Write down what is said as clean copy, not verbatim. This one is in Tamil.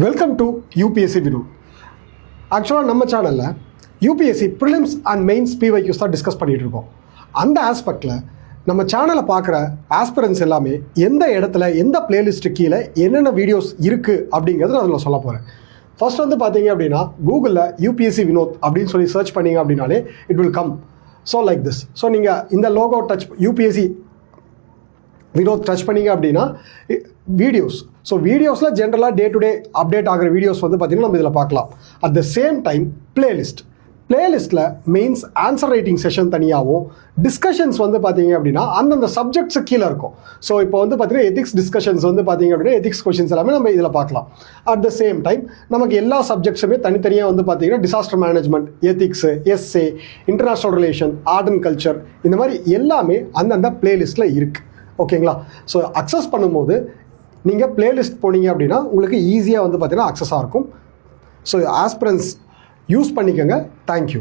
Welcome to UPSC Vinod. ஆக்சுவலாக நம்ம சேனலில் UPSC prelims and mains PYQs தான் டிஸ்கஸ் பண்ணிகிட்டு இருக்கோம். அந்த ஆஸ்பெக்டில் நம்ம சேனலை பார்க்குற ஆஸ்பிரன்ஸ் எல்லாமே எந்த இடத்துல எந்த பிளேலிஸ்ட்டு கீழே என்னென்ன வீடியோஸ் இருக்குது அப்படிங்கிறது நான் அதில் சொல்ல போகிறேன். ஃபர்ஸ்ட் வந்து பார்த்தீங்க அப்படின்னா கூகுளில் யூபிஎஸ்சி வினோத் அப்படின்னு சொல்லி சர்ச் பண்ணிங்க அப்படின்னாலே it will come. So like this. So நீங்கள் இந்த logo touch UPSC Vinod touch பண்ணிங்க அப்படின்னா வீடியோஸ். ஸோ வீடியோஸில் ஜென்ரலாக டே டு டே அப்டேட் ஆகிற வீடியோஸ் வந்து பார்த்திங்கன்னா நம்ம இதில் பார்க்கலாம். அட் த சேம் டைம் பிளேலிஸ்ட்டில் மெயின்ஸ் ஆன்சர் ரைட்டிங் செஷன் தனியாகவும் டிஸ்கஷன்ஸ் வந்து பார்த்தீங்க அப்படின்னா அந்தந்த சப்ஜெக்ட்ஸு கீழே இருக்கும். ஸோ இப்போ வந்து பார்த்தீங்கன்னா எத்திக்ஸ் டிஸ்கஷன்ஸ் வந்து பார்த்தீங்க அப்படின்னா எத்திக்ஸ் கொஷின்ஸ் எல்லாமே நம்ம இதில் பார்க்கலாம். அட் த சேம் டைம் நமக்கு எல்லா சப்ஜெக்ட்ஸுமே தனித்தனியாக வந்து பார்த்தீங்கன்னா disaster management, ethics, SA, international relation, art and culture, இந்த மாதிரி எல்லாமே அந்தந்த பிளேலிஸ்ட்டில் இருக்குது. ஓகேங்களா? ஸோ அக்சஸ் பண்ணும்போது நீங்கள் பிளேலிஸ்ட் போனீங்க அப்படின்னா உங்களுக்கு ஈஸியாக வந்து பார்த்தீங்கன்னா அக்சஸாக இருக்கும். ஸோ ஆஸ்பிரன்ஸ் யூஸ் பண்ணிக்கோங்க. தேங்க்யூ.